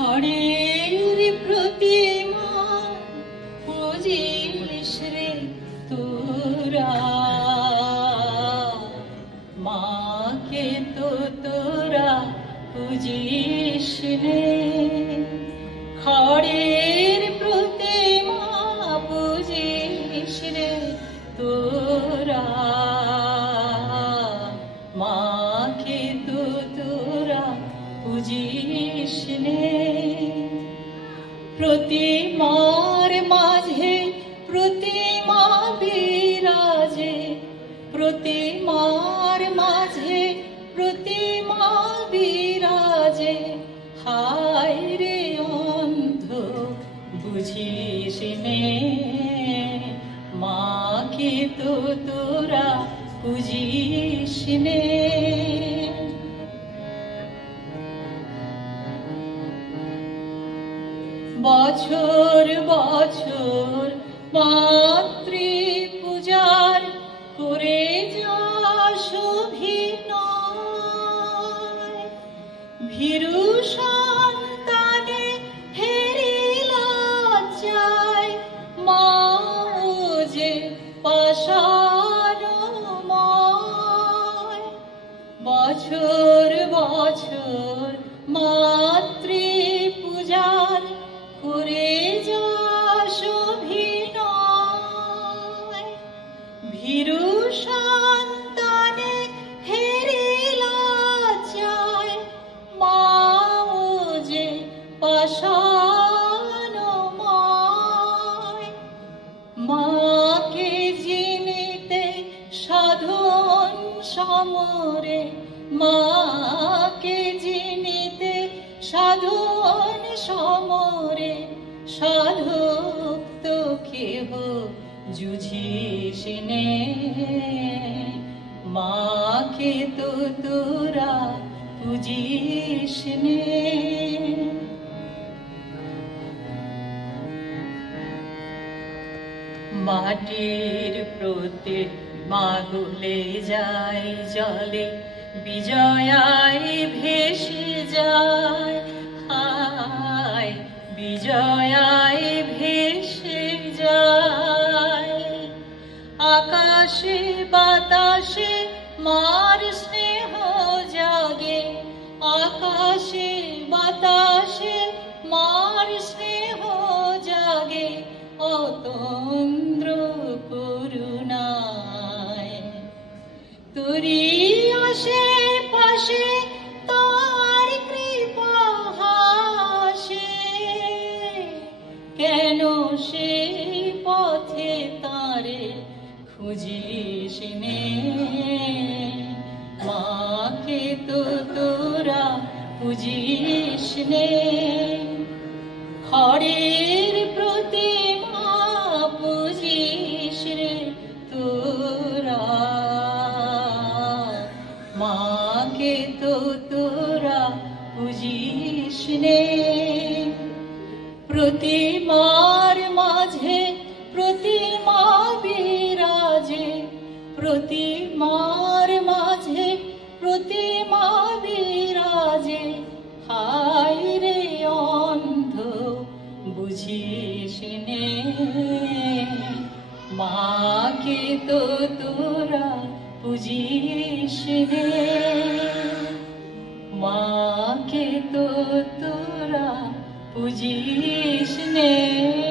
খড়ের প্রতিমা পুজিস রে তোরা। মাকে তো তোরা পুজিস রে খড়ের প্রতিমা প্রতিমার মাঝে, প্রতিমা বিরাজে, প্রতিমার মাঝে, প্রতিমা বিরাজে। হায় রে অন্ধ, বুঝিস মাকে তো তোরা বুঝিস নে। বছর বছর মাতৃ পূজার করে যা শোভিনয় ভীরু সন্তানে হেরিলা যায় মা যে পাশারময় বছর বছর মাতৃ মাকে জিনিতে সাধন সমরে মাকে জিনিতে সাধন সমরে সাধক তো কেহ জুঝিস নে। মাকে তো তোরা পুজিস নে। মাটির প্রতি মাগুলে যায় জলে, বিজয়ায় ভেসে যায়। বাতাসে মার স্নেহ জাগে। আকাশে বাতাসে মার স্নেহ জাগে। অতন্দ্র করুণায়। তুরি আসে পাশে তার কৃপা হাসে। কেন সে পথে তারে খুঁজিস নে মাকে তো তোরা বুঝিস নে খড়ের প্রতিমা বুঝিস রে তোরা। মাকে তো তোরা বুঝিস নে প্রতিমার মাঝে বিরাজে প্রতিমার মাঝে, প্রতিমা বিরাজে। হায় রে অন্ধ, বুঝিস নে। মাকে তো তোরা বুঝিস নে। মাকে তো তোরা বুঝিস নে।